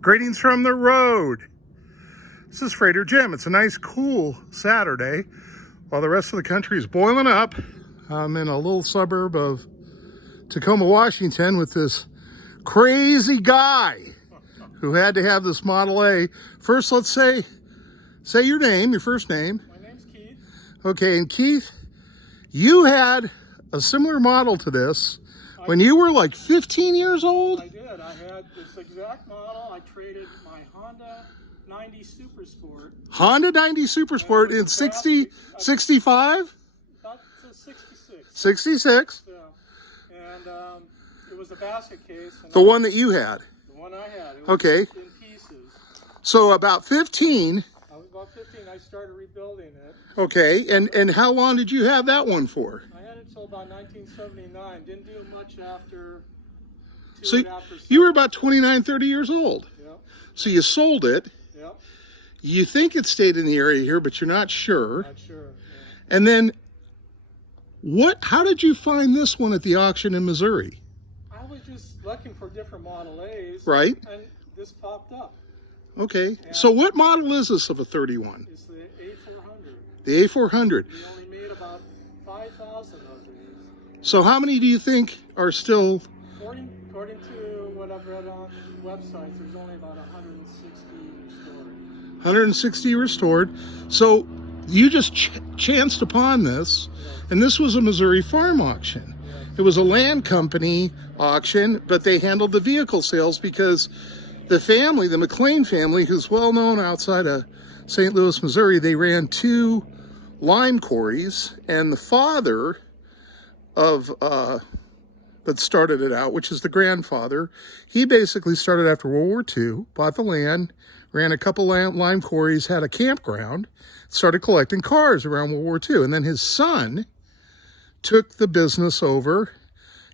Greetings from the road. This is Freighter Jim. It's a nice, cool Saturday while the rest of the country is boiling up. I'm in a little suburb of Tacoma, Washington with this crazy guy who had to have this Model A. First, let's say your name, your first name. My name's Keith. Okay, and Keith, you had a similar model to this when you were like 15 years old? I did. I had this exact model. I traded my Honda 90 Super Sport. Honda 90 Super Sport in 65? That's a 66. 66. Yeah. And it was a basket case. And The one that you had? The one I had. It was Okay. in pieces. So about 15. I was about 15. I started rebuilding it. Okay, and how long did you have that one for? I had it until about 1979. Didn't do much after. So you were about 29, 30 years old. Yep. So you sold it. Yep. You think it stayed in the area here, but you're not sure. Not sure. Yeah. And then how did you find this one at the auction in Missouri? I was just looking for different Model A's. Right. And this popped up. Okay. So what model is this of a 31? It's the A400. The A400. We only made about 5,000 of these. So how many do you think are still? According to what I've read on websites, there's only about 160 restored. 160 restored. So you just chanced upon this, and this was a Missouri farm auction. It was a land company auction, but they handled the vehicle sales because the family, the McLean family, who's well known outside of St. Louis, Missouri, they ran 2 lime quarries, and the father of that started it out, which is the grandfather, he basically started after World War II, bought the land, ran a couple lime quarries, had a campground, started collecting cars around World War II. And then his son took the business over,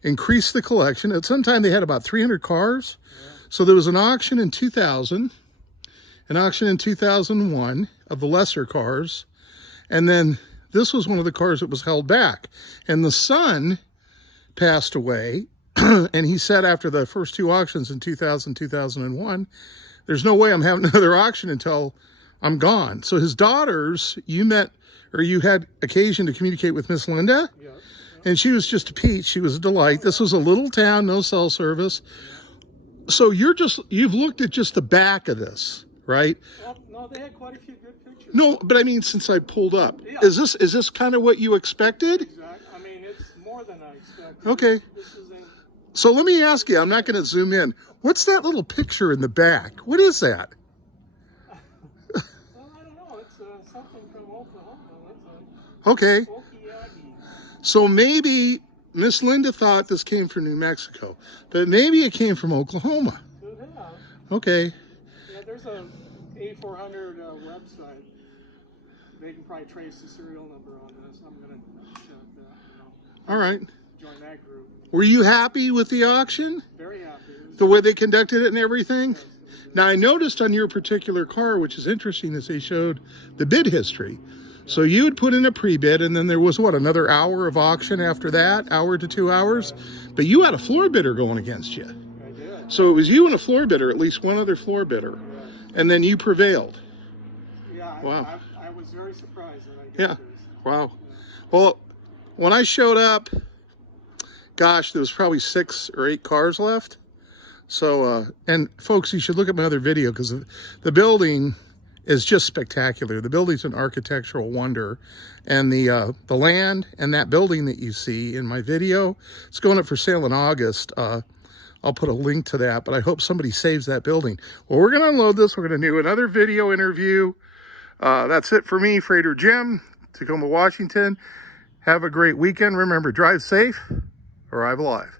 increased the collection. At some time they had about 300 cars. So there was an auction in 2000, an auction in 2001 of the lesser cars. And then this was one of the cars that was held back. And the son passed away. And he said after the first 2 auctions in 2000, 2001, there's no way I'm having another auction until I'm gone. So his daughters, you had occasion to communicate with Miss Linda? Yeah. And she was just a peach. She was a delight. This was a little town, no cell service. So you've looked at just the back of this, right? Well, no, they had quite a few good pictures. No, but I mean, since I pulled up, Yeah. is this kind of what you expected? Exactly. I mean, it's more than I expected. Okay. This is in, So let me ask you, I'm not going to zoom in. What's that little picture in the back? What is that? well, I don't know. It's something from Oklahoma. That's Okay. Okiagi. So maybe Miss Linda thought this came from New Mexico, but maybe it came from Oklahoma. Could have. Okay. Yeah, there's a A400 website. They can probably trace the serial number on this. I'm going to check that. All right. Join that group. Were you happy with the auction? Very happy. The way they conducted it and everything? Now, I noticed on your particular car, which is interesting, is they showed the bid history. So you had put in a pre-bid, and then there was, another hour of auction after that, hour to 2 hours? But you had a floor bidder going against you. I did. So it was you and a floor bidder, at least one other floor bidder. And then you prevailed. Yeah, Wow. I was very surprised that I did Yeah. this. Wow. Well, when I showed up, gosh, there was probably 6 or 8 cars left. So, and folks, you should look at my other video because the building is just spectacular. The building's an architectural wonder. And the land and that building that you see in my video, it's going up for sale in August. I'll put a link to that, but I hope somebody saves that building. Well, we're going to unload this. We're going to do another video interview. That's it for me, Freighter Jim, Tacoma, Washington. Have a great weekend. Remember, drive safe, arrive alive.